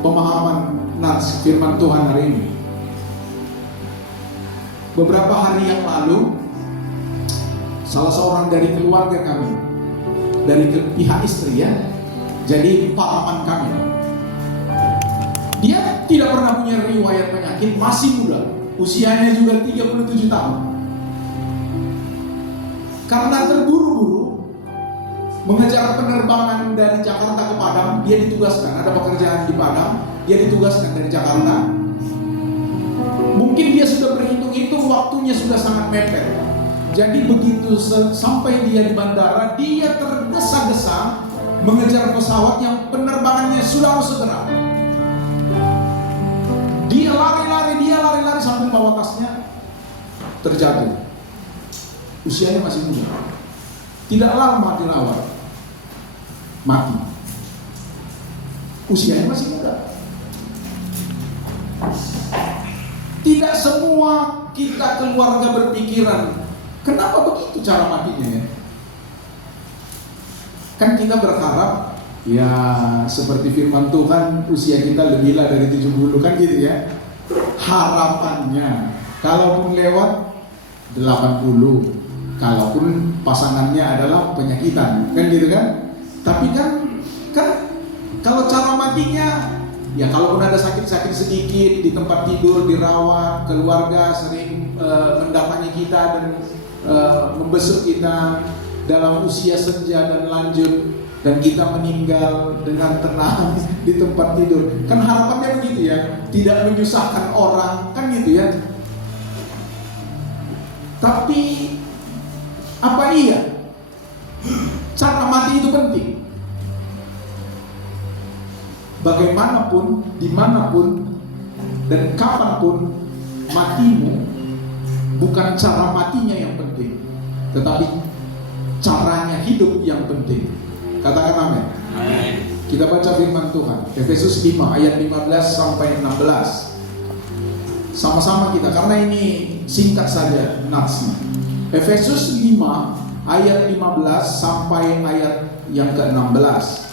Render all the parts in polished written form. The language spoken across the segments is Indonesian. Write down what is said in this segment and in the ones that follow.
pemahaman nats firman Tuhan hari ini. Beberapa hari yang lalu, salah seorang dari keluarga kami, dari pihak istri ya, jadi paman kami, dia tidak pernah punya riwayat penyakit, masih muda, usianya juga 37 tahun. Karena terburu-buru mengejar penerbangan dari Jakarta ke Padang, dia ditugaskan, ada pekerjaan di Padang, dia ditugaskan dari Jakarta. Mungkin dia sudah berhitung-hitung, waktunya sudah sangat mepet. Jadi begitu sampai dia di bandara, dia tergesa-gesa mengejar pesawat yang penerbangannya sudah harus segera. Dia lari-lari sambil bawa tasnya, terjatuh. Usianya masih muda, tidak lama dirawat, mati. Usianya masih muda. Tidak semua kita keluarga berpikiran, kenapa begitu cara matinya ya? Kan kita berharap ya seperti firman Tuhan, usia kita lebihlah dari 70 kan gitu ya. Harapannya kalaupun lewat 80, kalaupun pasangannya adalah penyakitan, kan gitu kan? Tapi kan kalau cara matinya ya kalaupun ada sakit-sakit sedikit di tempat tidur, dirawat, keluarga sering mendatangi kita dan membesuk kita dalam usia senja dan lanjut, dan kita meninggal dengan tenang di tempat tidur. Kan harapannya begitu ya, tidak menyusahkan orang, kan gitu ya. Tapi apa iya cara mati itu penting? Bagaimanapun, dimanapun, dan kapanpun, matimu bukan cara matinya yang penting, tetapi caranya hidup yang penting. Katakan amin. Kita baca firman Tuhan, Efesus 5 ayat 15 sampai 16. Sama-sama kita, karena ini singkat saja natsnya. Efesus 5 ayat 15 sampai ayat yang ke-16.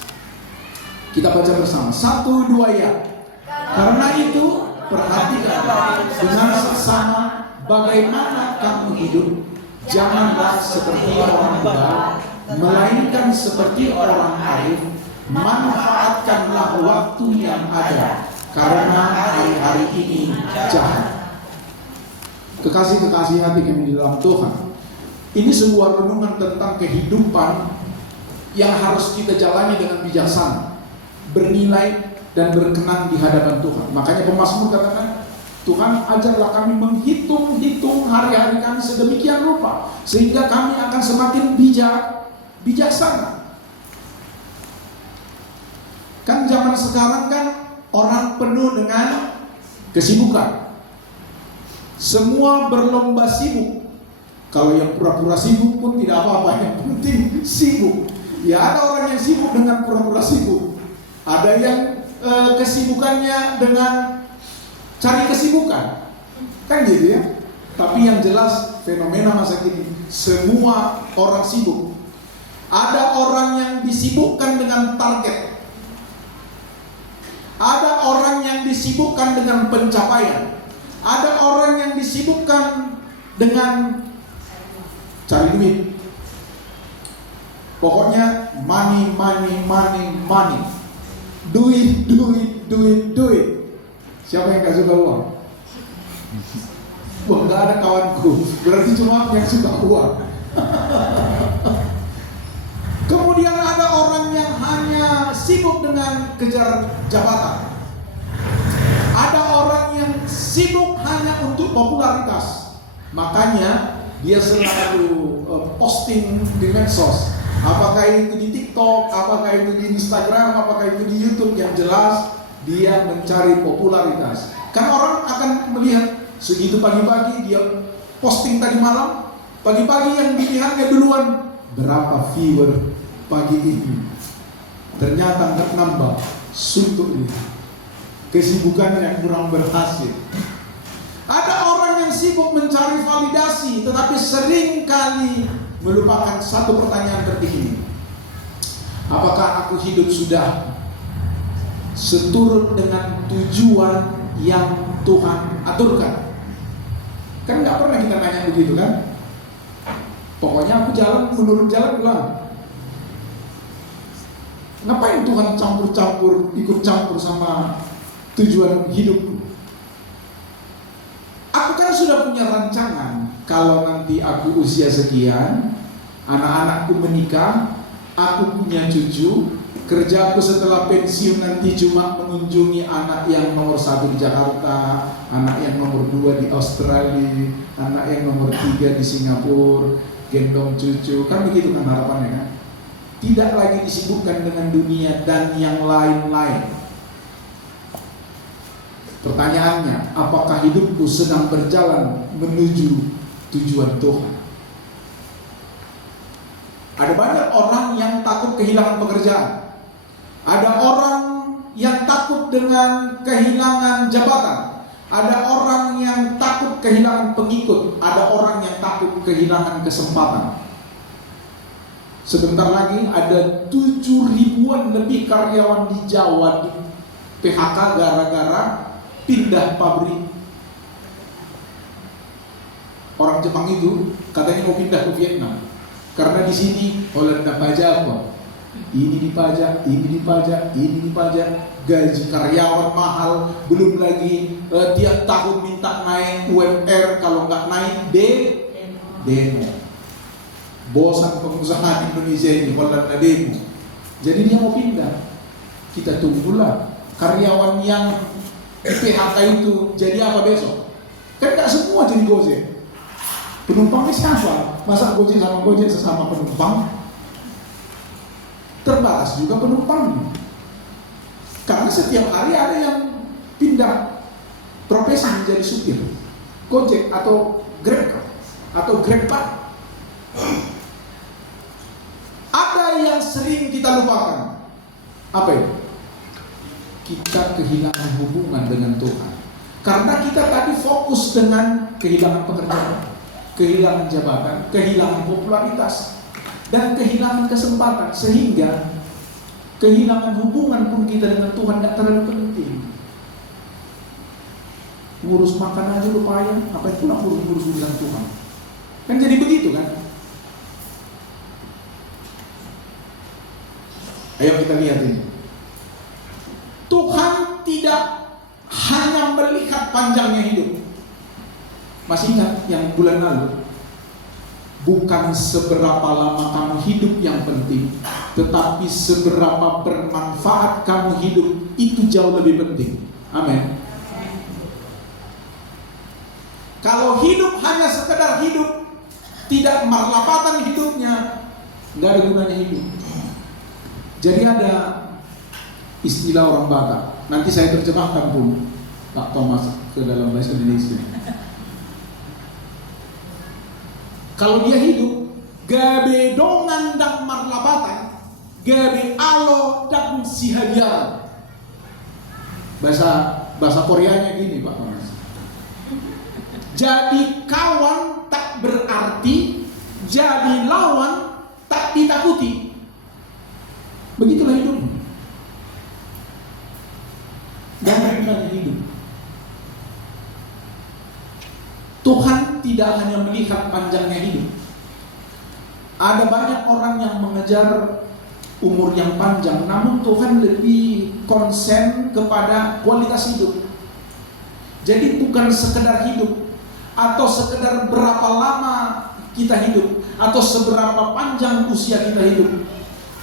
Kita baca bersama. 1, 2 ya. Karena itu perhatikan dengan seksama bagaimana kamu hidup. Janganlah seperti orang muda, melainkan seperti orang arif. Manfaatkanlah waktu yang ada, karena hari-hari ini jahat. Kekasih-kekasih hati kami di dalam Tuhan, ini sebuah renungan tentang kehidupan yang harus kita jalani dengan bijaksana, bernilai dan berkenan di hadapan Tuhan. Makanya pemazmur katakan, Tuhan ajarlah kami menghitung-hitung hari-hari kami sedemikian rupa, sehingga kami akan semakin bijaksana. Kan zaman sekarang kan orang penuh dengan kesibukan. Semua berlomba sibuk. Kalau yang pura-pura sibuk pun tidak apa-apa, yang penting sibuk. Ya ada orang yang sibuk dengan pura-pura sibuk. Ada yang kesibukannya dengan cari kesibukan, kan gitu ya. Tapi yang jelas fenomena masa kini, semua orang sibuk. Ada orang yang disibukkan dengan target. Ada orang yang disibukkan dengan pencapaian. Ada orang yang disibukkan dengan cari duit. Pokoknya money. Duit. Siapa yang gak suka uang? Wah, gak ada kawanku. Berarti cuma yang suka uang. Kemudian ada orang yang hanya sibuk dengan kejar jabatan. Ada orang yang sibuk hanya untuk popularitas. Makanya dia selalu posting di medsos. Apakah itu di TikTok, apakah itu di Instagram, apakah itu di YouTube, yang jelas dia mencari popularitas. Kan orang akan melihat segitu pagi-pagi dia posting tadi malam, pagi-pagi yang dilihatnya duluan berapa viewer pagi ini. Ternyata nggak nambah, suntuk dia. Kesibukannya kurang berhasil. Ada orang yang sibuk mencari validasi, tetapi sering kali melupakan satu pertanyaan penting ini. Apakah aku hidup sudah seturut dengan tujuan yang Tuhan aturkan. Kan nggak pernah kita nanya begitu kan? Pokoknya aku jalan, menurut jalan pulang. Ngapain Tuhan campur-campur, ikut campur sama tujuan hidupku? Aku kan sudah punya rancangan. Kalau nanti aku usia sekian, anak-anakku menikah, aku punya cucu, kerjaku setelah pensiun nanti cuma mengunjungi anak yang nomor 1 di Jakarta, anak yang nomor 2 di Australia, anak yang nomor 3 di Singapura, gendong cucu. Kan begitu kan harapannya kan? Tidak lagi disibukkan dengan dunia dan yang lain-lain. Pertanyaannya, apakah hidupku sedang berjalan menuju tujuan Tuhan? Ada banyak orang yang takut kehilangan pekerjaan. Ada orang yang takut dengan kehilangan jabatan. Ada orang yang takut kehilangan pengikut. Ada orang yang takut kehilangan kesempatan. Sebentar lagi ada 7.000-an lebih karyawan di Jawa di PHK gara-gara pindah pabrik. Orang Jepang itu katanya mau pindah ke Vietnam karena di sini Holanda pajak kok. Ini dipajak, ini dipajak, ini dipajak, gaji karyawan mahal, belum lagi tiap tahun minta naik UMR, kalau nggak naik demo. Bosan pengusaha Indonesia ini, Holanda demo. Jadi dia mau pindah. Kita tunggulah karyawan yang PHK itu jadi apa besok? Kan nggak semua jadi Gojek. Penumpangnya siapa? Masa Gojek sama Gojek sesama penumpang? Terbatas juga penumpang. Karena setiap hari ada yang pindah profesi menjadi supir Gojek atau Grab atau Grabbar. Ada yang sering kita lupakan. Apa itu? Kita kehilangan hubungan dengan Tuhan. Karena kita tadi fokus dengan kehilangan pekerjaan, kehilangan jabatan, kehilangan popularitas, dan kehilangan kesempatan, sehingga kehilangan hubungan pun kita dengan Tuhan gak terlalu penting. Ngurus makan aja lupayan, apa yang pula ngurus urusan Tuhan? Kan jadi begitu kan? Ayo kita lihat ini. Tuhan tidak hanya melihat panjangnya hidup. Masih ingat yang bulan lalu? Bukan seberapa lama kamu hidup yang penting, tetapi seberapa bermanfaat kamu hidup, itu jauh lebih penting. Amin. Kalau hidup hanya sekedar hidup, tidak marlapatan hidupnya, nggak ada gunanya hidup. Jadi ada istilah orang Batak, nanti saya terjemahkan pun Pak Thomas ke dalam bahasa Indonesia. Kalau dia hidup, gabe dongan dan marlapatan, gabe alo dan sihajar. Bahasa Koreanya gini Pak Thomas. Jadi kawan tak berarti, jadi lawan tak ditakuti. Begitulah hidup. Dan gunanya hidup. Tuhan tidak hanya melihat panjangnya hidup. Ada banyak orang yang mengejar umur yang panjang, namun Tuhan lebih konsen kepada kualitas hidup. Jadi bukan sekedar hidup, atau sekedar berapa lama kita hidup, atau seberapa panjang usia kita hidup,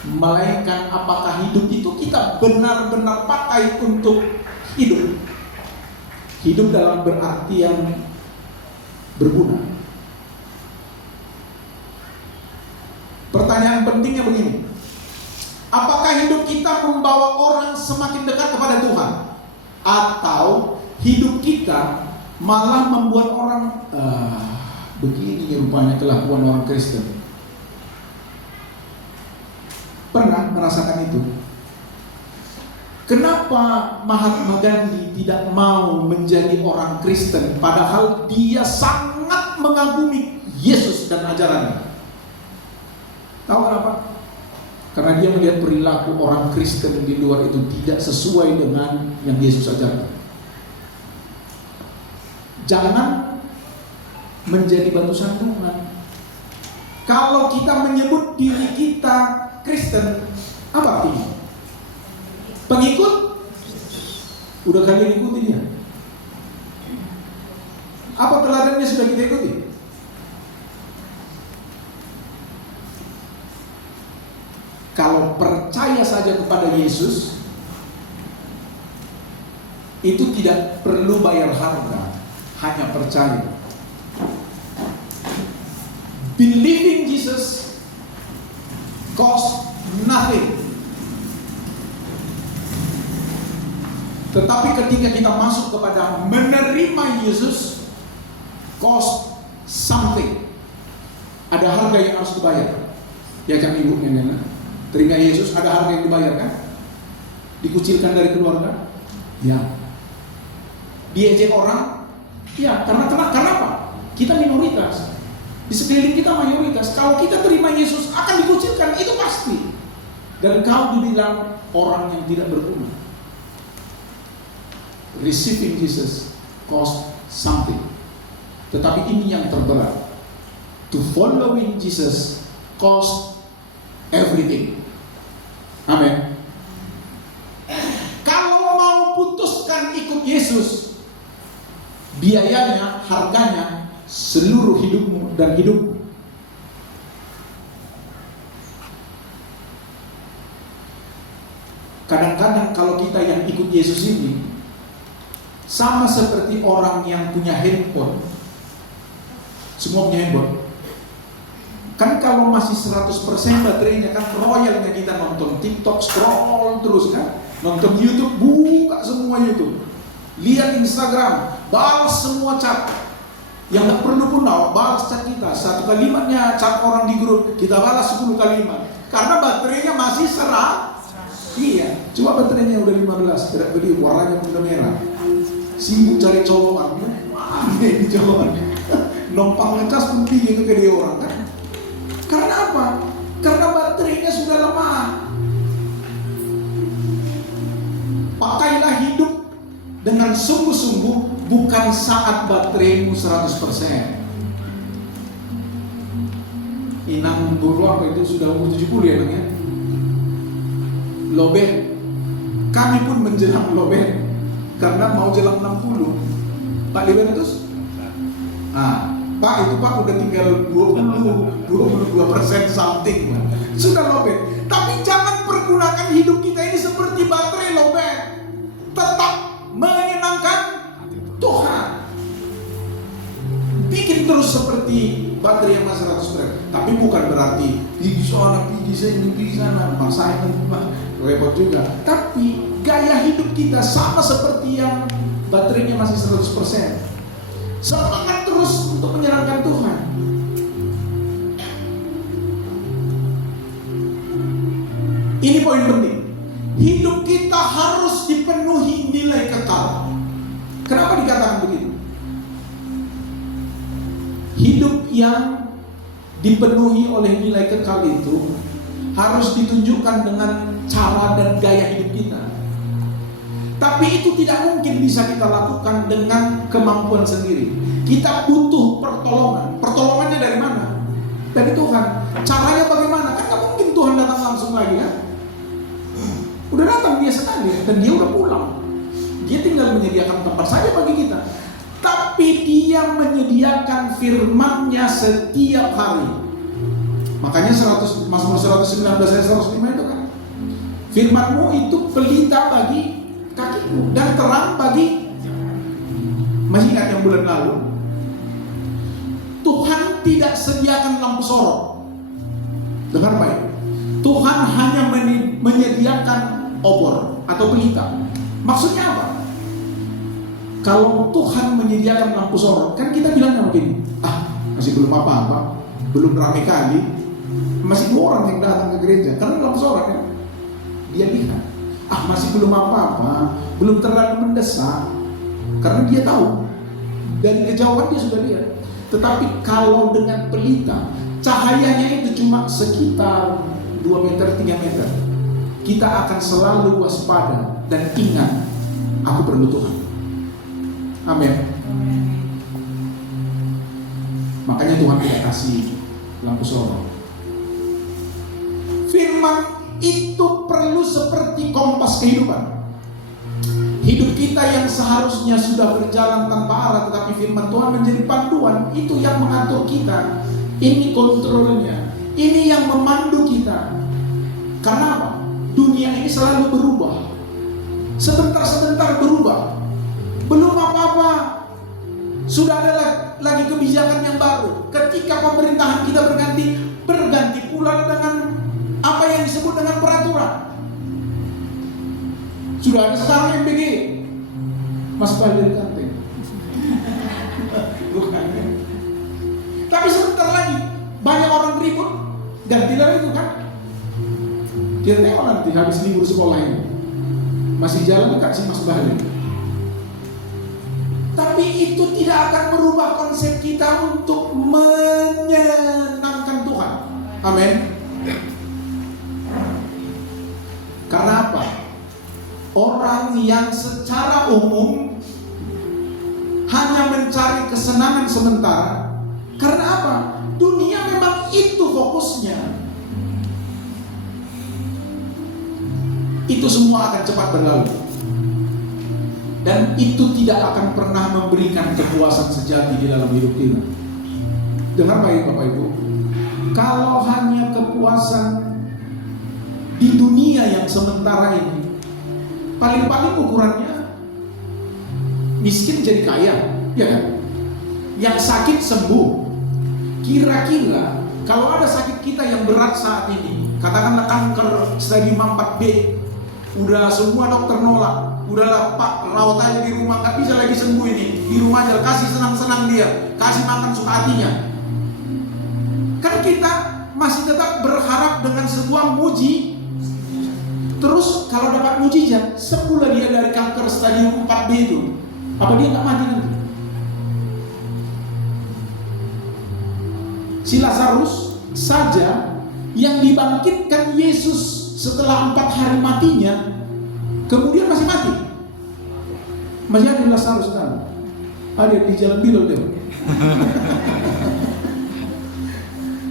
melainkan apakah hidup itu kita benar-benar pakai untuk hidup. Hidup dalam berartian berguna. Pertanyaan pentingnya begini: apakah hidup kita membawa orang semakin dekat kepada Tuhan, atau hidup kita malah membuat orang begini rupanya kelakuan orang Kristen? Pernah merasakan itu? Kenapa Mahatma Gandhi tidak mau menjadi orang Kristen padahal dia sangat mengagumi Yesus dan ajarannya? Tahu kenapa? Karena dia melihat perilaku orang Kristen di luar itu tidak sesuai dengan yang Yesus ajarkan. Jangan menjadi batu sandungan. Kalau kita menyebut diri kita Kristen, apa artinya? Pengikut? Udah kalian ikuti dia? Apa teladannya sudah kita ikuti? Kalau percaya saja kepada Yesus, itu tidak perlu bayar harga, hanya percaya. Believing Jesus cost nothing. Tetapi ketika kita masuk kepada menerima Yesus, cost something. Ada harga yang harus dibayar. Ya kan ibu nenek? Terima Yesus, ada harga yang dibayar kan? Dikucilkan dari keluarga? Ya. Diejek orang? Ya, karena apa? Kita minoritas. Di sekeliling kita mayoritas. Kalau kita terima Yesus akan dikucilkan, itu pasti. Dan kau dibilang orang yang tidak berguna. Receiving Jesus cost something. Tetapi ini yang terberat. To following Jesus cost everything. Amin. Kalau mau putuskan ikut Yesus, biayanya, harganya seluruh hidupmu dan hidupmu. Kadang-kadang kalau kita yang ikut Yesus ini sama seperti orang yang punya handphone. Semua punya handphone. Kan kalau masih 100% baterainya, kan royalnya kita nonton TikTok, scroll terus kan, nonton YouTube, buka semua YouTube, lihat Instagram, balas semua chat. Yang gak perlu pun balas chat kita. Satu kalimatnya chat orang di grup, kita balas 10 kalimat. Karena baterainya masih Iya, cuma baterainya udah 15, tidak beli, warnanya udah merah. Sibuk cari colokan, ini colokan. Numpang ngecas pun tinggi ke dia orang kan. Karena apa? Karena baterainya sudah lemah. Pakailah hidup dengan sungguh-sungguh, bukan saat bateraimu 100%. Inang guru apa itu sudah umur 70 ya bang ya. Lobet. Kami pun menjelang lobet karena mau jelang 60. Pak Libertus? Pak itu Pak udah tinggal 22% something. Sudah lobet. Tapi jangan pergunakan hidup kita ini seperti baterai lobet. Tetap menyenangkan Tuhan. Bikin terus seperti baterai yang masih 100%. Tapi bukan berarti di sana, di sini, di sana, maksain repot juga. Tapi gaya hidup kita sama seperti yang baterainya masih 100%. Semangat terus untuk menyenangkan Tuhan. Ini poin penting. Hidup kita harus dipenuhi nilai kekal. Kenapa dikatakan begitu? Hidup yang dipenuhi oleh nilai kekal itu harus ditunjukkan dengan cara dan gaya hidup kita. Tapi itu tidak mungkin bisa kita lakukan dengan kemampuan sendiri. Kita butuh pertolongan. Pertolongannya dari mana? Dari Tuhan. Caranya bagaimana? Kan gak mungkin Tuhan datang langsung lagi kan? Udah datang dia sekali dan dia udah pulang. Dia tinggal menyediakan tempat saja bagi kita. Tapi dia menyediakan firman-Nya setiap hari. Makanya Mazmur 119 ayat 105 itu kan, firman-Mu itu pelita bagi kakiku dan terang bagi. Masih ingat yang bulan lalu? Tuhan tidak sediakan lampu sorot. Dengar baik. Tuhan hanya menyediakan obor atau pelita. Maksudnya apa? Kalau Tuhan menyediakan lampu sorot, kan kita bilangnya begini, masih belum apa-apa, belum ramai kali, masih orang yang datang ke gereja, karena lampu sorot kan, dia lihat, masih belum apa-apa, belum terlalu mendesak, karena dia tahu, dari kejauhan dia sudah lihat. Tetapi kalau dengan pelita, cahayanya itu cuma sekitar 2 meter, 3 meter, kita akan selalu waspada dan ingat, aku perlu Tuhan. Amin. Makanya Tuhan tidak kasih lampu sorot. Firman itu perlu seperti kompas kehidupan. Hidup kita yang seharusnya sudah berjalan tanpa arah, tetapi firman Tuhan menjadi panduan. Itu yang mengatur kita. Ini kontrolnya. Ini yang memandu kita. Karena apa? Dunia ini selalu berubah. Sebentar-sebentar berubah. Belum apa-apa, sudah ada lagi kebijakan yang baru. Ketika pemerintahan kita berganti pula dengan apa yang disebut dengan peraturan. Sudah ada sekarang MBG, Mas Balil Kanteng. Bukan. Tapi sebentar lagi banyak orang ribut, gantilah itu kan. Dia tengok nanti habis libur sekolah ini masih jalan dekat si Mas Balil. Tapi itu tidak akan merubah konsep kita untuk menyenangkan Tuhan. Amin. Karena apa? Orang yang secara umum hanya mencari kesenangan sementara. Karena apa? Dunia memang itu fokusnya. Itu semua akan cepat berlalu. Dan itu tidak akan pernah memberikan kepuasan sejati di dalam hidup kita. Dengar baik Bapak Ibu, kalau hanya kepuasan di dunia yang sementara ini, paling-paling ukurannya miskin jadi kaya, ya kan? Yang sakit sembuh. Kira-kira kalau ada sakit kita yang berat saat ini, katakanlah kanker stadium 4B, udah semua dokter nolak, udahlah Pak rawat aja di rumah, nggak bisa lagi sembuh ini, di rumah aja, kasih senang-senang dia, kasih makan suka hatinya. Kan kita masih tetap berharap dengan sebuah muji. Terus kalau dapat mujizat, sembuhlah dia dari kanker stadium 4B itu, apa dia nggak mati nanti? Si Lazarus saja yang dibangkitkan Yesus setelah 4 hari matinya, kemudian masih mati. Masih ada Lazarus kan? Ada di jalan Bilal dia.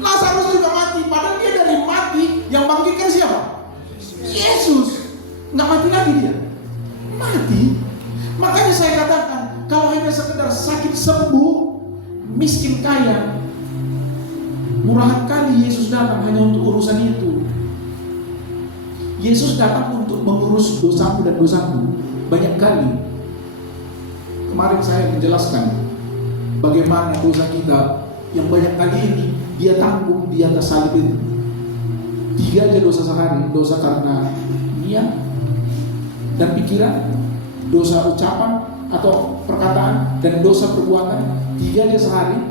Lazarus juga mati, padahal dia dari mati yang bangkitkan siapa? Yesus. Nggak mati lagi dia. Mati. Makanya saya katakan, kalau hanya sekedar sakit sembuh, miskin kaya, murahan kali Yesus datang hanya untuk urusan itu. Yesus datang untuk mengurus dosamu dan dosamu. Banyak kali kemarin saya menjelaskan bagaimana dosa kita yang banyak kali ini dia tanggung di atas salib itu. 3 aja dosa sehari, dosa karena niat dan pikiran, dosa ucapan atau perkataan, dan dosa perbuatan. 3 aja sehari.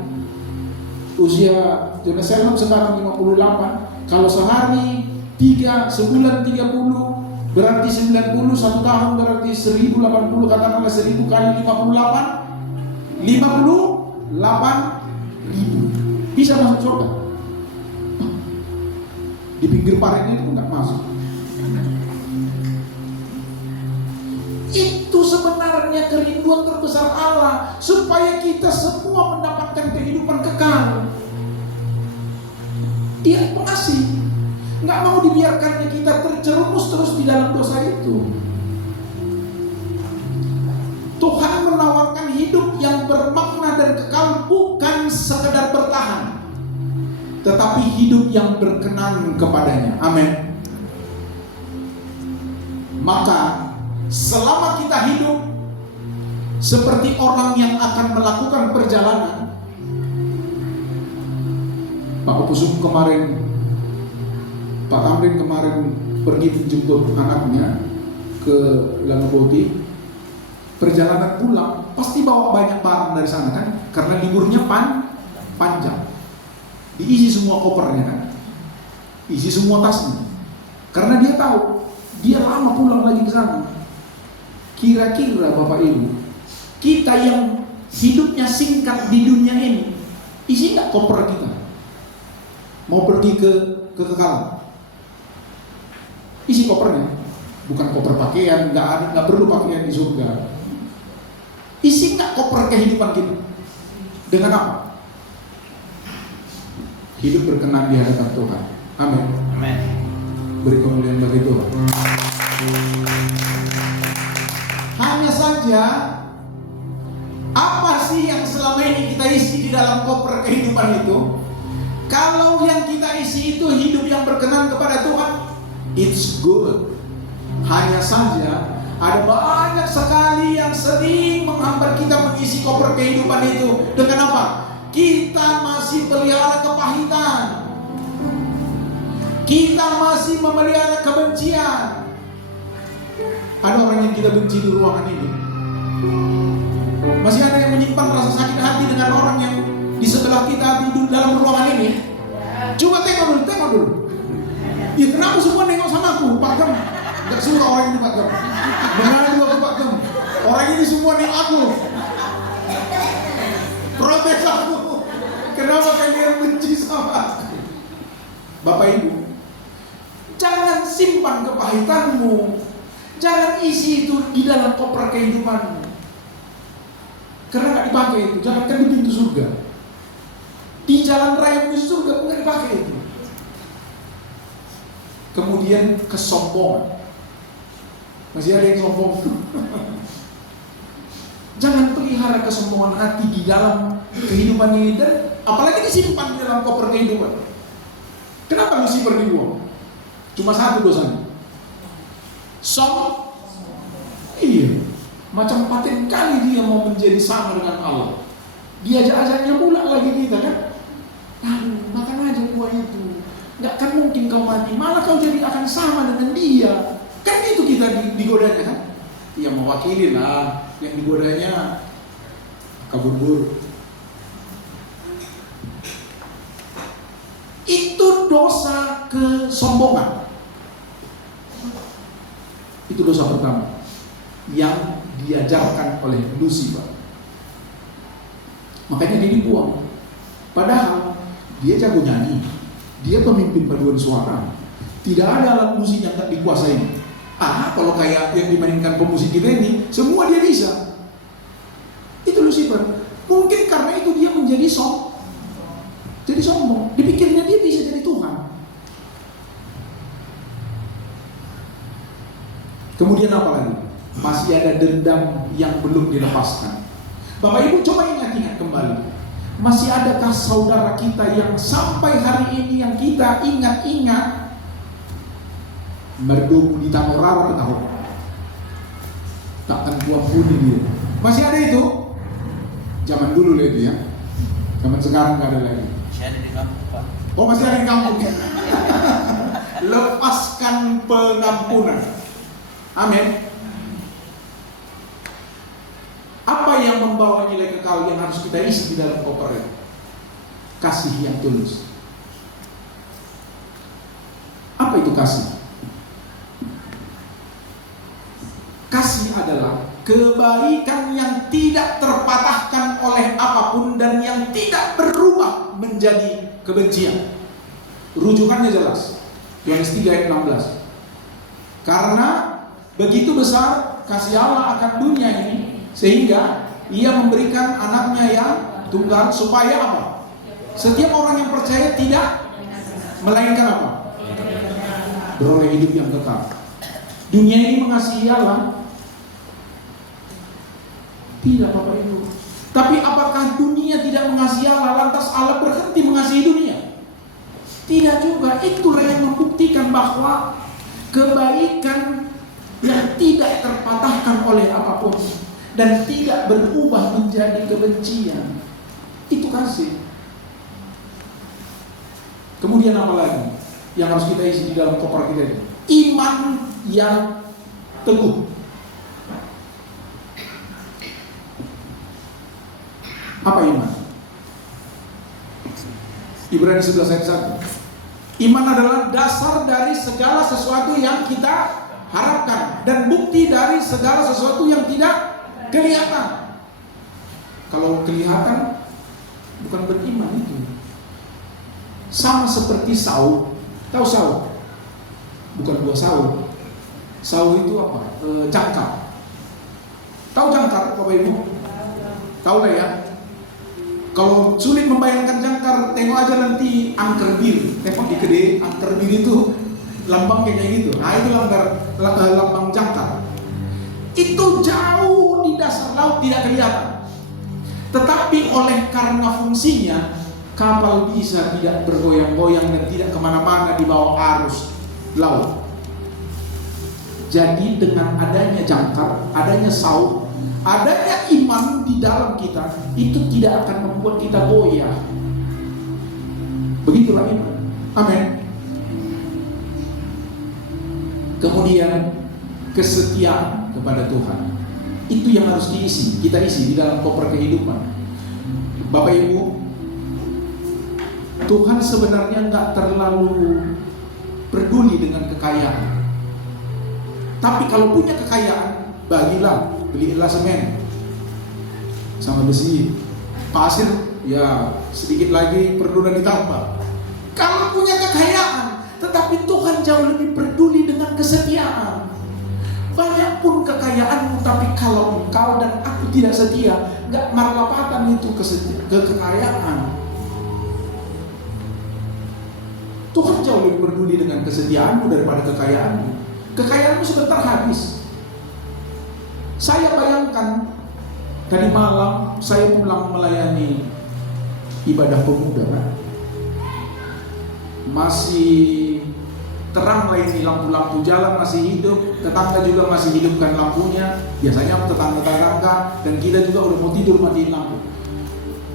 Usia Jonas Selman sekarang 58. Kalau sehari 3, sebulan 30, berarti 90, 1 tahun berarti 1080, katakanlah 1000 kali 58 ribu. Bisa masuk surga. Di pinggir parit itu nggak masuk. Itu sebenarnya kerinduan terbesar Allah, supaya kita semua mendapatkan kehidupan kekal. Dia pengasih, nggak mau dibiarkannya kita terjerumus terus di dalam dosa itu. Tuhan menawarkan hidup yang bermakna dan kekal, bukan sekedar bertahan, tetapi hidup yang berkenan kepadanya. Amin. Maka selama kita hidup seperti orang yang akan melakukan perjalanan, Pak Kusum kemarin, Pak Tamrin kemarin pergi menjemput anaknya ke Langaboti. Perjalanan pulang pasti bawa banyak barang dari sana kan, karena liburnya panjang. Diisi semua kopernya kan, isi semua tasnya, karena dia tahu dia lama pulang lagi ke sana. Kira-kira Bapak Ibu, kita yang hidupnya singkat di dunia ini, isi nggak koper kita? Mau pergi ke kekekalan? Isi kopernya, bukan koper pakaian, nggak perlu pakaian di surga. Isi nggak koper kehidupan kita dengan apa? Hidup berkenan di hadapan Tuhan. Amin. Amin. Beri kemuliaan bagi Tuhan. Hanya saja, apa sih yang selama ini kita isi di dalam koper kehidupan itu? Kalau yang kita isi itu hidup yang berkenan kepada Tuhan, it's good. Hanya saja ada banyak sekali yang sering menghambat kita mengisi koper kehidupan itu. Dengan apa? Kita masih pelihara kepahitan. Kita masih memelihara kebencian. Ada orang yang kita benci di ruangan ini. Masih ada yang menyimpan rasa sakit hati dengan orang yang di sebelah kita di dalam ruangan ini. Coba tengok dulu. Ya kenapa semua nengok sama aku, Pak Gem? Gak suka orang ini, Pak Gem. Mengadu aku, Pak Gem. Orang ini semua nengok aku. Protes aku. Kenapa kalian benci sama aku? Bapak Ibu, jangan simpan kepahitanmu. Jangan isi itu di dalam koper kehidupanmu. Karena gak dipakai itu. Jangankan di pintu surga, di jalan raya menuju surga pun gak dipakai itu. Kemudian kesombongan. Masih ada yang sombong. Jangan pelihara kesombongan hati di dalam kehidupan ini, dan apalagi disimpan di dalam koper kehidupan. Kenapa Lucifer dibuang? Cuma satu dosanya. Sombong. Iya. Macam paten kali dia mau menjadi sama dengan Allah. Diajak-ajaknya pula lagi kita kan. Makan aja buah itu. Gak kan mungkin kau mati, malah kau jadi akan sama dengan dia. Kan itu kita digodanya kan. Dia mewakili lah. Yang digodanya kabur. Itu dosa kesombongan. Itu dosa pertama yang diajarkan oleh Lucifer. Makanya dia dibuang. Padahal dia jago nyanyi, dia pemimpin paduan suara. Tidak ada alat musik yang tak dikuasai. Kalau kayak yang dimainkan pemusik kita ini, semua dia bisa. Itu Lucifer. Mungkin karena itu dia menjadi sombong. Dipikirnya dia bisa jadi Tuhan. Kemudian apa lagi? Masih ada dendam yang belum dilepaskan. Bapak Ibu coba ingat kembali. Masih adakah saudara kita yang sampai hari ini yang kita ingat-ingat merdu di Tamorara tahu? Takkan kuampuni dia. Masih ada itu? Zaman dulu lah itu ya. Zaman sekarang nggak ada lagi. Masih ada di kampung, Pak. Oh, masih ada di kampung. Lepaskan pengampunan. Amin. Apa yang membawa nilai kekal yang harus kita isi di dalam koper itu? Kasih yang tulus. Apa itu kasih? Kasih adalah kebaikan yang tidak terpatahkan oleh apapun dan yang tidak berubah menjadi kebencian. Rujukannya jelas. Yohanes 3 ayat 16. Karena begitu besar kasih Allah akan dunia ini, sehingga ia memberikan anaknya yang tunggal, supaya apa? Setiap orang yang percaya tidak melainkan apa? Beroleh hidup yang kekal. Dunia ini mengasihi Allah? Tidak, Bapak Ibu. Tapi apakah dunia tidak mengasihi Allah, lantas Allah berhenti mengasihi dunia? Tidak juga. Itulah yang membuktikan bahwa kebaikan yang tidak terpatahkan oleh apapun dan tidak berubah menjadi kebencian, itu kasih. Kemudian apa lagi yang harus kita isi di dalam koper kita ini? Iman yang teguh. Apa iman? Ibrani 11 ayat 1. Iman adalah dasar dari segala sesuatu yang kita harapkan dan bukti dari segala sesuatu yang tidak kelihatan. Kalau kelihatan bukan beriman itu. Sama seperti Saul. Tahu Saul? bukan buah sawo. Sawo itu apa? Jangkar. Tahu jangkar, Bapak Ibu? Tahu lah ya. Kalau sulit membayangkan jangkar, tengok aja nanti angker bir. Tengok di gede, angker bir itu lambang kayak gitu. Nah itu lambang jangkar. Itu jauh di dasar laut tidak kelihatan. Tetapi oleh karena fungsinya, kapal bisa tidak bergoyang-goyang dan tidak kemana-mana di bawah arus laut. Jadi dengan adanya jangkar, adanya saut, adanya iman di dalam kita, itu tidak akan membuat kita goyah. Begitulah iman. Amin. Kemudian kesetiaan kepada Tuhan. Itu yang harus kita isi di dalam koper kehidupan. Bapak Ibu, Tuhan sebenarnya nggak terlalu peduli dengan kekayaan. Tapi kalau punya kekayaan, bagilah, belilah semen sama besi, pasir, ya sedikit lagi perlu ditambah. Kalau punya kekayaan, tetapi Tuhan jauh lebih peduli dengan kesetiaan. Banyak pun kekayaanmu, tapi kalau engkau dan aku tidak setia, nggak marlapatan itu kekayaan. Tuhan jauh lebih peduli dengan kesetiaanmu daripada kekayaanmu. Kekayaanmu sebentar habis. Saya bayangkan tadi malam saya pulang melayani ibadah pemuda, masih terang lah ini, lampu-lampu jalan masih hidup, tetangga juga masih hidupkan lampunya. Biasanya tetangga-tetangga dan kita juga udah mau tidur matiin lampu.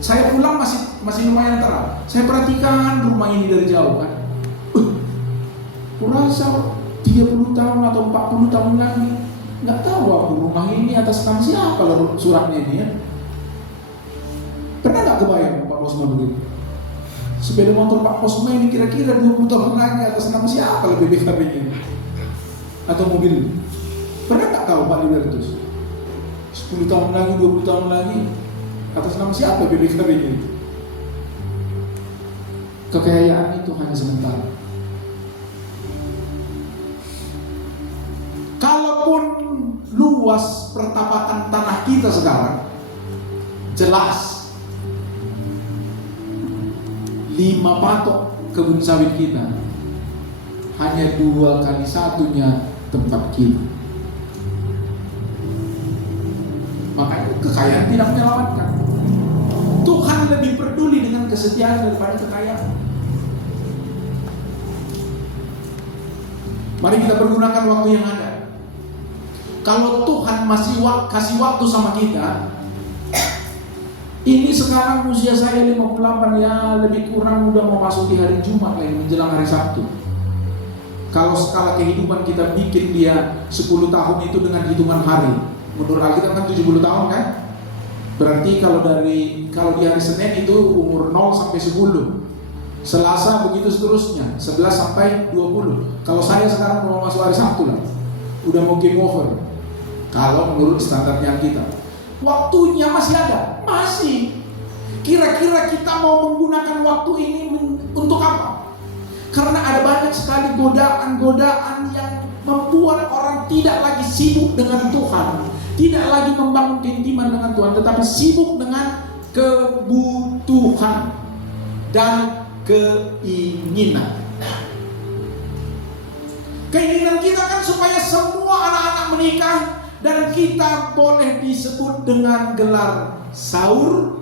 Saya pulang masih lumayan terang. Saya perhatikan rumah ini dari jauh kan. Kurasa 30 tahun atau 40 tahun lagi, nggak tahu aku rumah ini atas nama siapa lalu suratnya ini ya. Pernah nggak kebayang Pak Posma begitu? Sepeda motor Pak Posma ini kira-kira 20 tahun lagi atas nama siapa lebih BKB ini? Atau mobil? Pernah nggak tahu Pak Libertus? 10 tahun lagi, 20 tahun lagi atas nama siapa BKB ini? Kekayaan itu hanya sementara. Kalaupun luas pertapatan tanah kita sekarang, jelas 5 patok kebun sawit kita, hanya 2 kali 1-nya tempat kita. Makanya kekayaan tidak menyelamatkan. Tuhan lebih peduli dengan kesetiaan daripada kekayaan. Mari kita pergunakan waktu yang ada. Kalau Tuhan masih kasih waktu sama kita, ini sekarang usia saya 58, ya lebih kurang udah mau masuk di hari Jumat lagi menjelang hari Sabtu. Kalau skala kehidupan kita bikin dia 10 tahun itu dengan hitungan hari, menurut Alkitab kan 70 tahun kan? Berarti kalau di hari Senin itu umur 0 sampai 10, Selasa begitu seterusnya, 11 sampai 20. Kalau saya sekarang mau masuk hari Sabtu lah, udah mau game over. Kalau menurut standarnya kita, waktunya masih ada, masih. Kira-kira kita mau menggunakan waktu ini untuk apa? Karena ada banyak sekali godaan-godaan yang membuat orang tidak lagi sibuk dengan Tuhan, tidak lagi membangun keintiman dengan Tuhan, tetapi sibuk dengan kebutuhan dan keinginan. Keinginan kita kan supaya semua anak-anak menikah dan kita boleh disebut dengan gelar Saur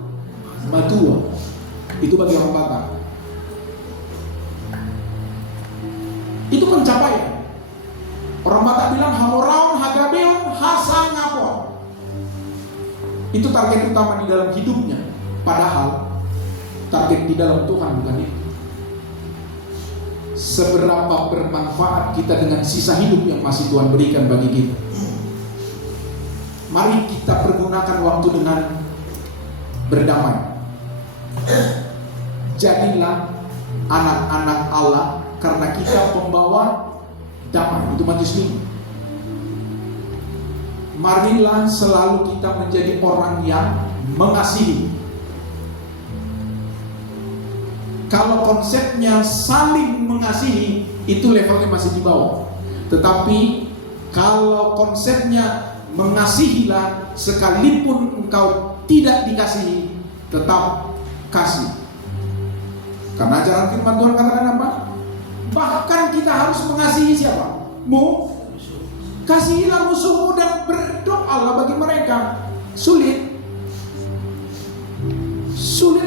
Matua. Itu bagi orang Batak. Itu pencapaian. Orang Batak bilang Hamoraun, Hagabeon, Hasangapon. Itu target utama di dalam hidupnya. Padahal target di dalam Tuhan bukan itu. Seberapa bermanfaat kita dengan sisa hidup yang masih Tuhan berikan bagi kita. Mari kita pergunakan waktu dengan berdamai. Jadilah anak-anak Allah karena kita pembawa damai. Itu Matius 5. Marilah selalu kita menjadi orang yang mengasihi. Kalau konsepnya saling mengasihi, itu levelnya masih di bawah. Tetapi kalau konsepnya mengasihilah sekalipun engkau tidak dikasihi, tetap kasih. Karena ajaran firman Tuhan katakan apa? Bahkan kita harus mengasihi siapa? Kasihilah musuhmu dan berdoalah bagi mereka. Sulit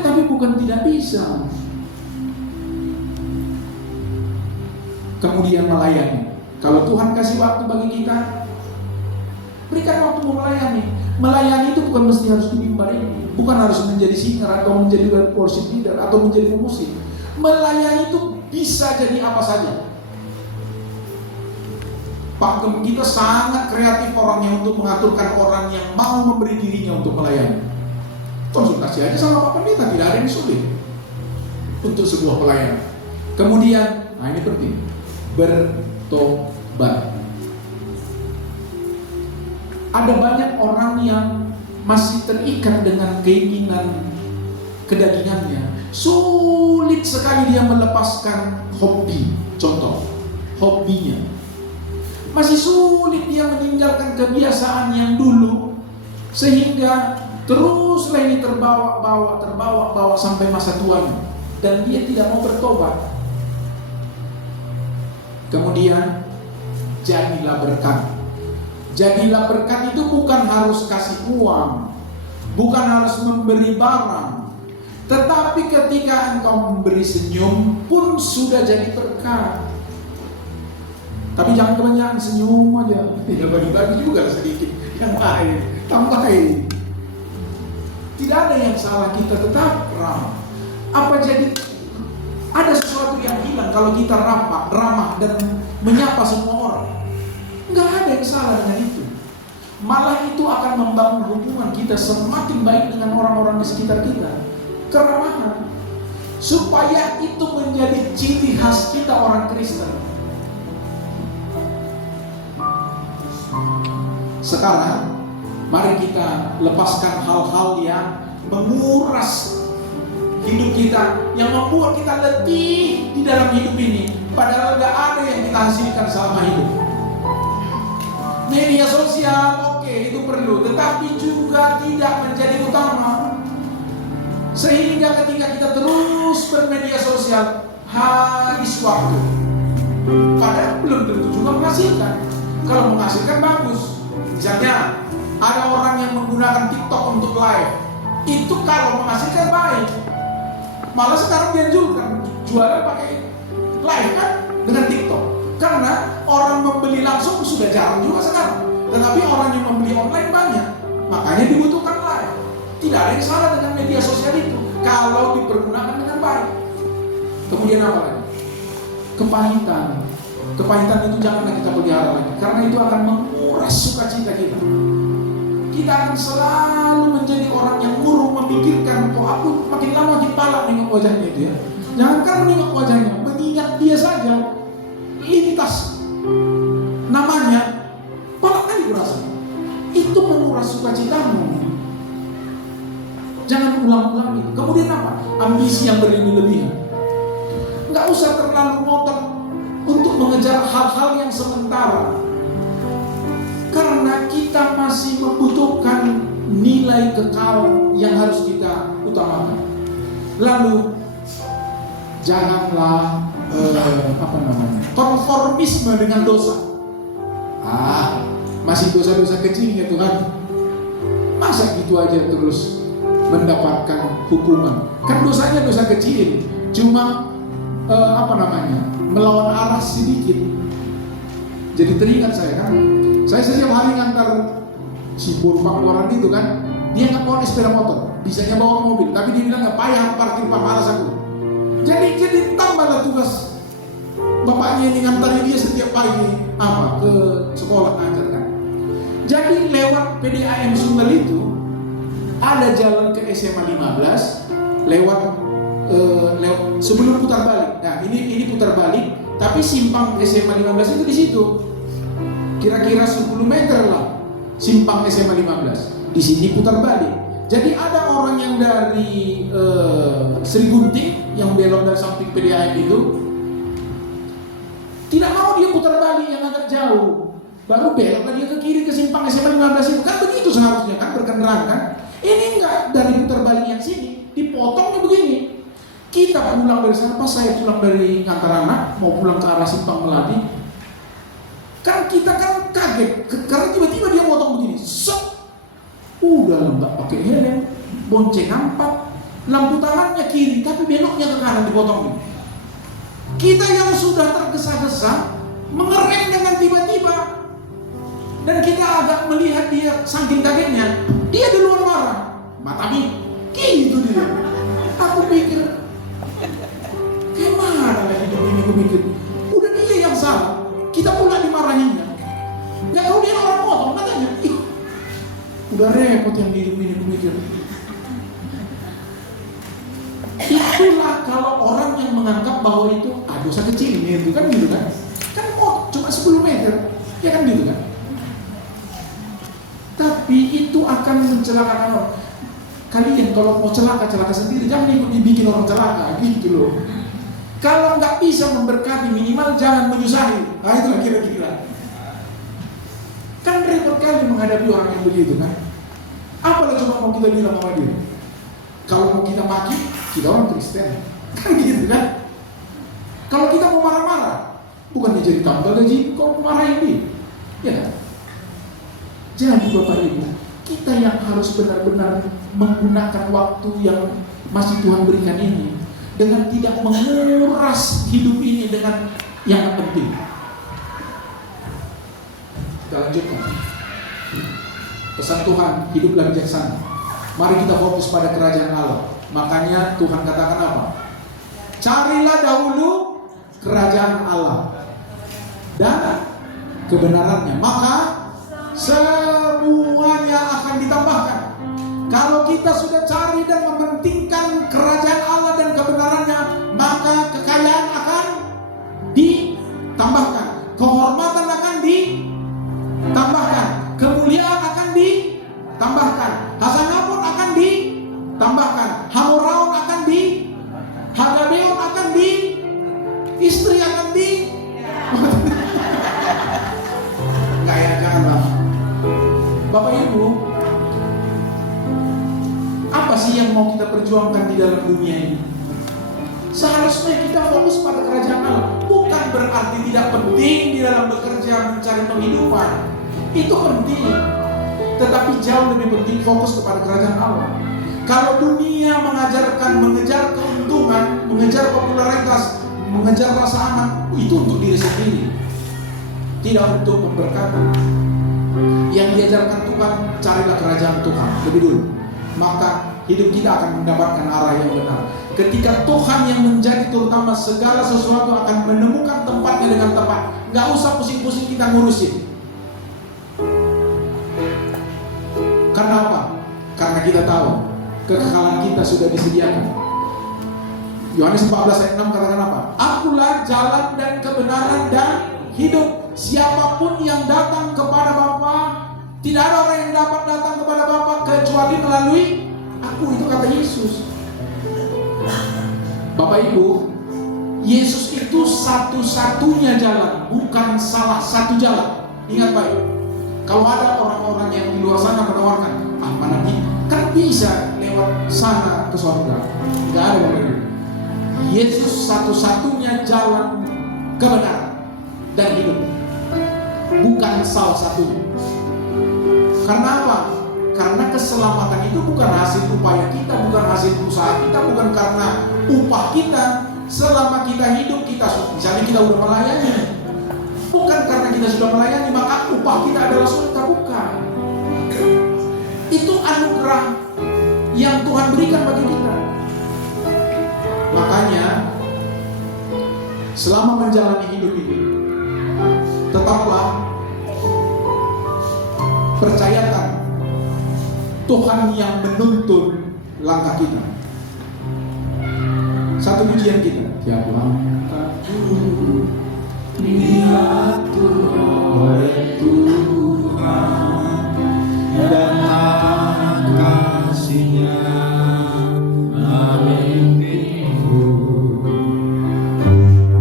tapi bukan tidak bisa. Kemudian melayani. Kalau Tuhan kasih waktu bagi kita, berikan waktu melayani. Melayani itu bukan mesti harus di mimbar ini, bukan harus menjadi singer atau menjadi worship leader atau menjadi pemusik. Melayani itu bisa jadi apa saja. Pak Gem kita sangat kreatif orangnya untuk mengaturkan orang yang mau memberi dirinya untuk melayani. Konsultasi aja sama Pak Pendeta, tidak ada yang sulit untuk sebuah pelayanan. Kemudian, nah ini penting, bertobat. Ada banyak orang yang masih terikat dengan keinginan kedagingannya. Sulit sekali dia melepaskan hobi. Contoh, hobinya. Masih sulit dia meninggalkan kebiasaan yang dulu, sehingga teruslah ini terbawa sampai masa tuanya, dan dia tidak mau bertobat. Kemudian jadilah berkat. Jadilah berkat itu bukan harus kasih uang, bukan harus memberi barang, tetapi ketika engkau memberi senyum pun sudah jadi berkat. Tapi jangan kebanyakan, senyum aja, tidak bagi-bagi juga sedikit yang lain, tambahin. Tidak ada yang salah, kita tetap ramah. Apa jadi ada sesuatu yang hilang kalau kita ramah dan menyapa semua orang? Nggak ada yang salah dengan itu. Malah itu akan membangun hubungan kita semakin baik dengan orang-orang di sekitar kita. Keramahan, supaya itu menjadi ciri khas kita orang Kristen. Sekarang mari kita lepaskan hal-hal yang menguras hidup kita, yang membuat kita letih di dalam hidup ini, padahal gak ada yang kita hasilkan selama hidup. Media sosial oke, itu perlu, tetapi juga tidak menjadi utama. Sehingga ketika kita terus bermedia sosial, habis waktu, padahal belum tentu juga menghasilkan. Kalau menghasilkan bagus. Misalnya ada orang yang menggunakan TikTok untuk live, itu kalau menghasilkan baik. Malah sekarang dianjurkan jualan pakai live kan dengan TikTok, karena orang membeli langsung sudah jarang juga sekarang, tetapi orang yang membeli online banyak, makanya dibutuhkan live. Tidak ada yang salah dengan media sosial itu kalau dipergunakan dengan baik. Kemudian apa lagi? Kepahitan. Kepahitan itu janganlah kita pelihara lagi, karena itu akan menguras sukacita kita. Kita akan selalu menjadi orang yang murung, memikirkan, kok aku makin lama makin palak nengok wajahnya itu ya. Jangankan menengok wajahnya, mengingat dia saja lintas namanya, palak kali kurasa. Itu menguras sukacitamu. Jangan ulang-ulang itu. Kemudian apa? Ambisi yang berlebih-lebihan. Nggak usah terlalu ngotot untuk mengejar hal-hal yang sementara, karena kita masih membutuhkan nilai kekal yang harus kita utamakan. Lalu janganlah konformisme dengan dosa. Masih dosa-dosa kecil ya Tuhan, masa gitu aja terus mendapatkan hukuman? Kan dosanya dosa kecil, cuma melawan arah sedikit. Jadi teringat saya kan, saya setiap hari ngantar si Burpak orang itu kan, dia nggak bawa sepeda motor, bisanya bawa mobil, tapi dia bilang nggak payah parkir Pak, malas aku. Jadi tambahlah tugas bapaknya ini ngantarin dia setiap pagi ke sekolah ngajar kan. Jadi lewat PDAM Sumber itu ada jalan ke SMA 15 lewat sebelum putar balik. Nah ini putar balik, tapi simpang SMA 15 itu di situ. Kira-kira 10 meter lah simpang SMA 15. Di sini putar balik. Jadi ada orang yang dari Sri Gunting yang belok dari samping PDAM itu, tidak mau dia putar balik yang agak jauh. jauh, baru belok lagi ke kiri ke simpang SMA 15 itu. Kan begitu seharusnya kan berkendaraan kan. Ini enggak, dari putar balik yang sini, dipotongnya begini. Kita pulang dari sana, pas saya pulang dari ngantar anak, mau pulang ke arah Simpang Melati, kan kita kan kaget, karena tiba-tiba dia potong begini, set, udah nggak pakai helm, bonceng 4, lampu tangannya kiri, tapi beloknya ke kanan dipotong. Kita yang sudah tergesa-gesa, mengerem dengan tiba-tiba, dan kita agak melihat dia saking kagetnya, dia duluan marah, Matabi, gitu dia. Aku pikir, gimana lah hidup ini, aku pikir, udah dia yang salah, kita pula dimarahinya. Gak tahu dia orang potong, katanya, udah repot yang hidup ini, aku pikir. Itulah kalau orang yang menganggap bahwa itu dosa kecil ini, itu kan gitu kan. Kan cuma 10 meter, ya kan gitu kan. Tapi itu akan mencelakakan orang. Kalian kalau mau celaka sendiri, jangan ikut dibikin orang celaka, gitu loh. Kalau nggak bisa memberkati, minimal jangan menyusahi. Nah itulah kira-kira. Kan repot kali menghadapi orang yang begitu kan. Apalah coba mau kita bilang sama dia? Kalau mau kita maki, kita orang Kristen. Kan gitu kan. Kalau kita mau marah-marah, bukan dia jadi tambah gaji, kau marahin dia. Ya kan? Jadi Bapak Ibu, kita yang harus benar-benar menggunakan waktu yang masih Tuhan berikan ini dengan tidak menguras hidup ini dengan yang penting. Kita lanjutkan. Pesan Tuhan, hiduplah bijaksana. Mari kita fokus pada kerajaan Allah. Makanya Tuhan katakan apa? Carilah dahulu kerajaan Allah dan kebenarannya, maka semuanya akan ditambahkan. Kalau kita sudah cari dan mementingkan kerajaan Allah dan kebenarannya, maka kekayaan akan ditambahkan, kehormatan akan ditambahkan, kemuliaan akan ditambahkan, hasanapun akan ditambahkan, hamoraun akan hagabeon akan istri akan enggak ya, janganlah. Bapak Ibu, apa sih yang mau kita perjuangkan di dalam dunia ini? Seharusnya kita fokus pada kerajaan Allah. Bukan berarti tidak penting di dalam bekerja mencari penghidupan. Itu penting. Tetapi jauh lebih penting fokus kepada kerajaan Allah. Kalau dunia mengajarkan mengejar keuntungan, mengejar popularitas, mengejar rasa aman, itu untuk diri sendiri, tidak untuk memberkati. Yang diajarkan Tuhan, carilah kerajaan Tuhan lebih dulu, maka hidup kita akan mendapatkan arah yang benar. Ketika Tuhan yang menjadi terutama, segala sesuatu akan menemukan tempatnya dengan tepat. Gak usah pusing-pusing kita ngurusin. Karena apa? Karena kita tahu kekekalan kita sudah disediakan. Yohanes 14 ayat 6 katakan apa? Akulah jalan dan kebenaran dan hidup. Siapapun yang datang kepada Bapa, tidak ada orang yang dapat datang kepada Bapa kecuali melalui aku. Itu kata Yesus. Bapak Ibu, Yesus itu satu-satunya jalan, bukan salah satu jalan. Ingat baik. Kalau ada orang-orang yang di luar sana menawarkan, mana nih? Kan bisa lewat sana ke surga. Tidak ada Bapak Ibu. Yesus satu-satunya jalan kebenaran dan hidup, bukan salah satunya. Karena apa? Karena keselamatan itu bukan hasil upaya kita, bukan hasil usaha kita, bukan karena upah kita. Selama kita hidup, misalnya kita sudah melayani, bukan karena kita sudah melayani maka upah kita adalah surga, bukan. Itu anugerah yang Tuhan berikan bagi kita. Makanya selama menjalani hidup ini, tetaplah percayakan Tuhan yang menuntun langkah kita. Satu pujian kita, tiap langkahku diatur oleh Tuhan dan kasih-Nya membimbingku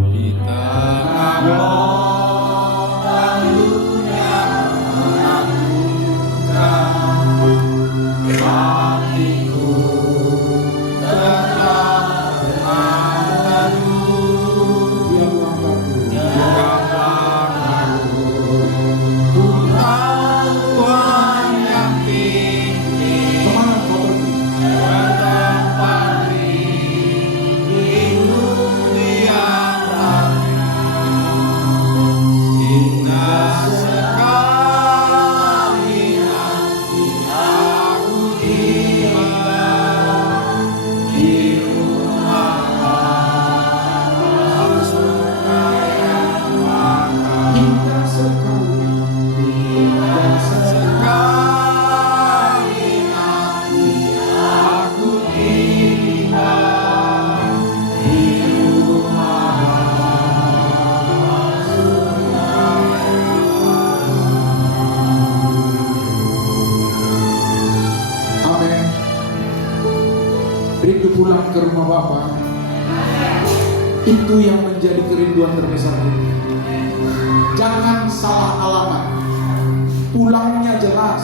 di tanah orang rindu pulang ke rumah Bapa. Itu yang menjadi kerinduan terbesar kita. Jangan salah alamat. Pulangnya jelas.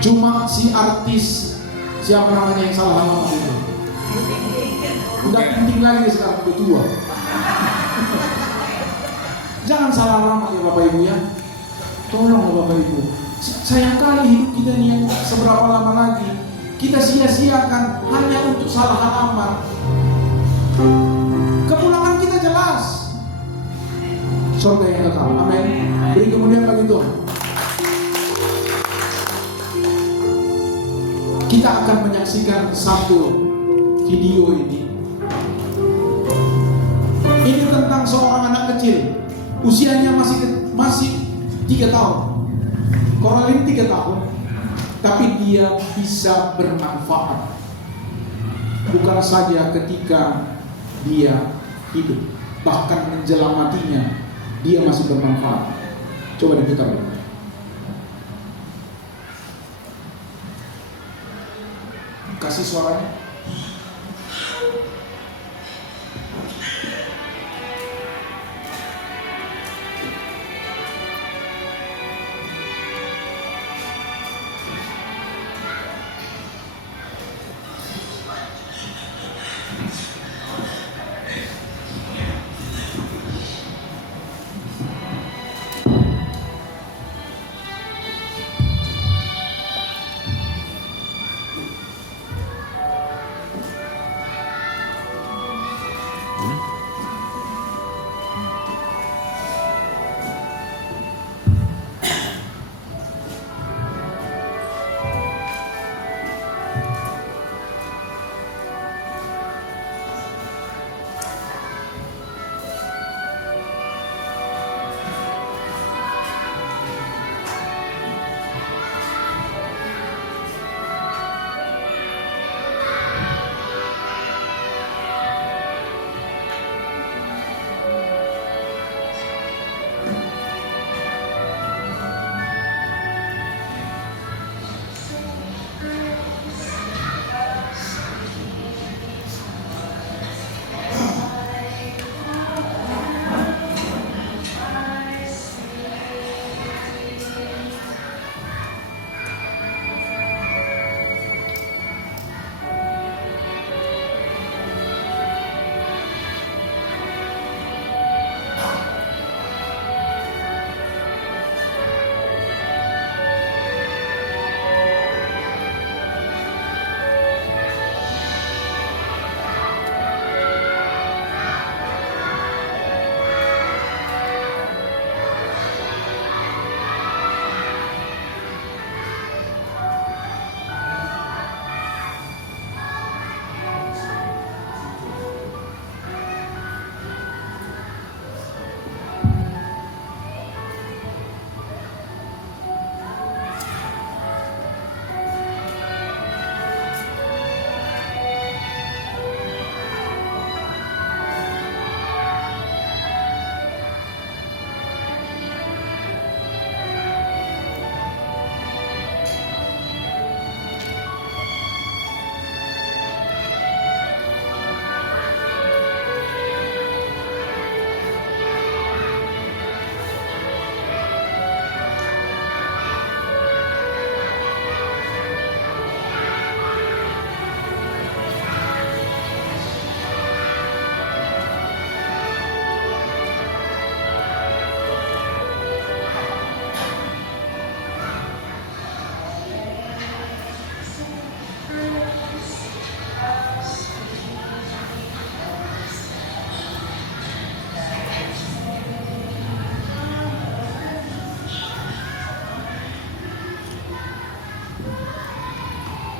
Cuma si artis siapa namanya yang salah alamat itu? Udah penting lagi sekarang, udah tua. Jangan salah alamat ya Bapak Ibu ya. Tolong ya Bapak Ibu. Sayang kali hidup kita ini yang seberapa lama lagi kita sia-siakan hanya untuk salah alamat. Kepulangan kita jelas. Surga yang kekal. Amin. Beri kemuliaan bagi Tuhan. Kita akan menyaksikan satu video ini. Ini tentang seorang anak kecil. Usianya masih 3 tahun. Coraline 3 tahun. Tapi dia bisa bermanfaat. Bukan saja ketika dia hidup, bahkan menjelang matinya dia masih bermanfaat. Coba diputar. Kasih suaranya.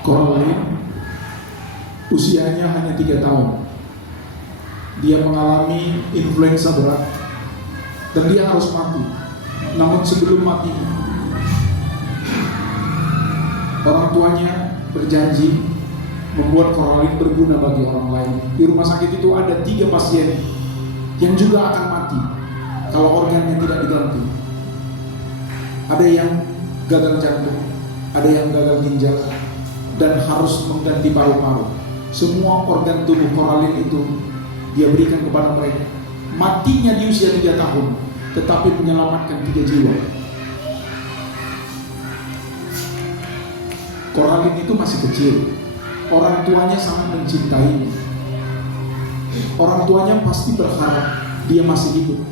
Coraline usianya hanya 3 tahun. Dia mengalami influenza berat dan dia harus mati. Namun sebelum mati, orang tuanya berjanji membuat Coraline berguna bagi orang lain. Di rumah sakit itu ada 3 pasien yang juga akan mati kalau organnya tidak diganti. Ada yang gagal jantung, ada yang gagal ginjal, dan harus mengganti paru-paru. semua organ tubuh Koralin itu dia berikan kepada mereka. Matinya di usia 3 tahun, tetapi menyelamatkan 3 jiwa. Koralin itu masih kecil, orang tuanya sangat mencintai. Orang tuanya pasti berharap dia masih hidup.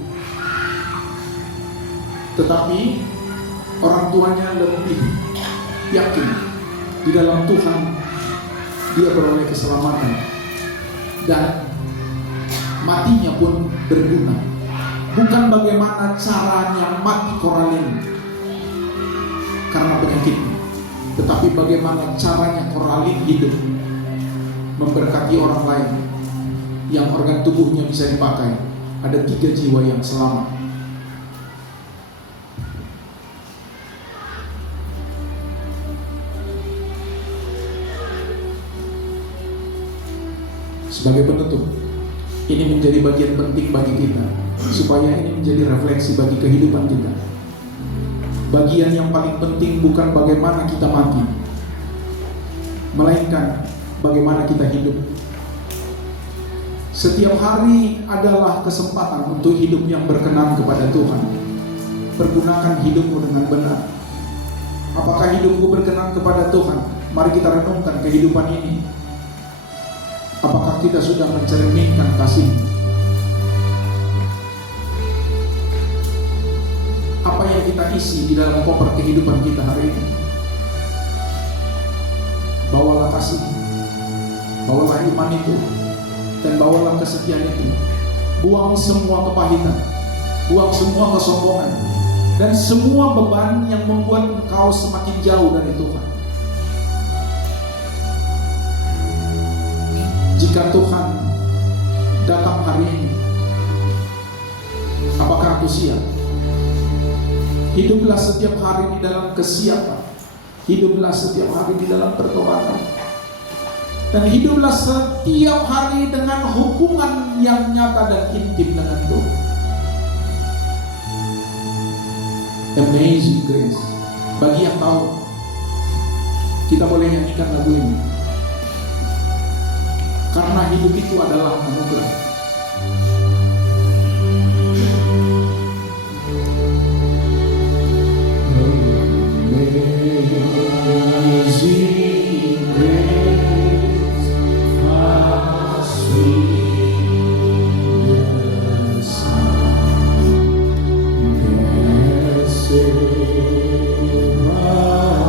Tetapi orang tuanya lebih yakin di dalam Tuhan dia beroleh keselamatan, dan matinya pun berguna. Bukan bagaimana caranya mati Koralin karena penyakitnya, tetapi bagaimana caranya Koralin hidup memberkati orang lain yang organ tubuhnya bisa dipakai. Ada 3 jiwa yang selamat. Sebagai penutup, ini menjadi bagian penting bagi kita, supaya ini menjadi refleksi bagi kehidupan kita. Bagian yang paling penting bukan bagaimana kita mati, melainkan bagaimana kita hidup. Setiap hari adalah kesempatan untuk hidup yang berkenan kepada Tuhan. Pergunakan hidupmu dengan benar. Apakah hidupku berkenan kepada Tuhan? Mari kita renungkan kehidupan ini. Apakah kita sudah mencerminkan kasih? Apa yang kita isi di dalam koper kehidupan kita hari ini? Bawalah kasih, bawalah iman itu, dan bawalah kesetiaan itu. Buang semua kepahitan, buang semua kesombongan, dan semua beban yang membuat engkau semakin jauh dari Tuhan. Jika Tuhan datang hari ini, apakah aku siap? Hiduplah setiap hari di dalam kesiapan. Hiduplah setiap hari di dalam pertobatan. Dan hiduplah setiap hari dengan hubungan yang nyata dan intim dengan Tuhan. Amazing Grace. Bagi yang tahu, kita boleh nyanyikan lagu ini. Karena hidup itu adalah anugerah. Amazing grace, how sweet the sound that saved my life.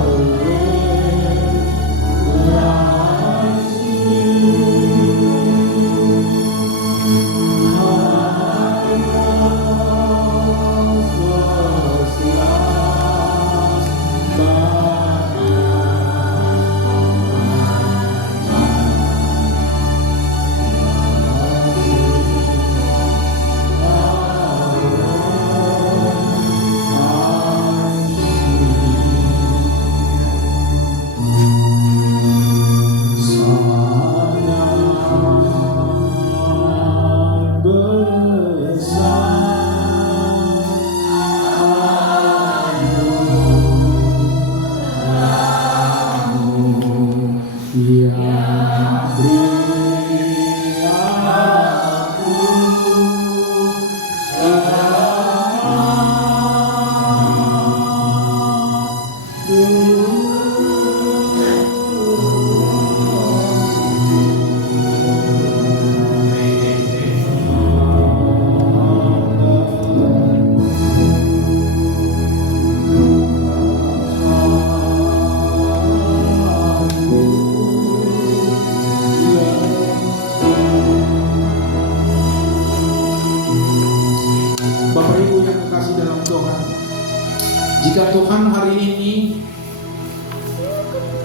Jika Tuhan hari ini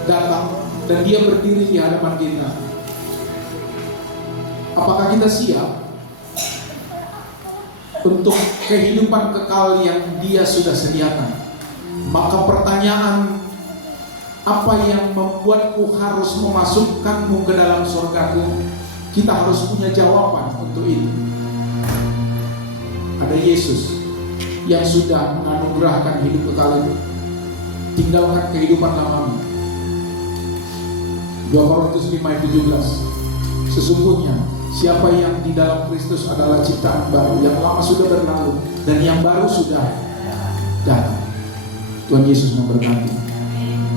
datang dan Dia berdiri di hadapan kita, apakah kita siap untuk kehidupan kekal yang Dia sudah sediakan? Maka pertanyaan, apa yang membuatku harus memasukkanmu ke dalam surgaku? Kita harus punya jawaban untuk itu. Ada Yesus yang sudah menganugerahkan hidup kekal itu. Tinggalkan kehidupan lamamu. 2 Korintus 5 ayat 17. Sesungguhnya siapa yang di dalam Kristus adalah ciptaan baru, yang lama sudah berlalu dan yang baru sudah datang. Tuhan Yesus memberkati.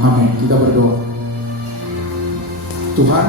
Amin. Kita berdoa. Tuhan,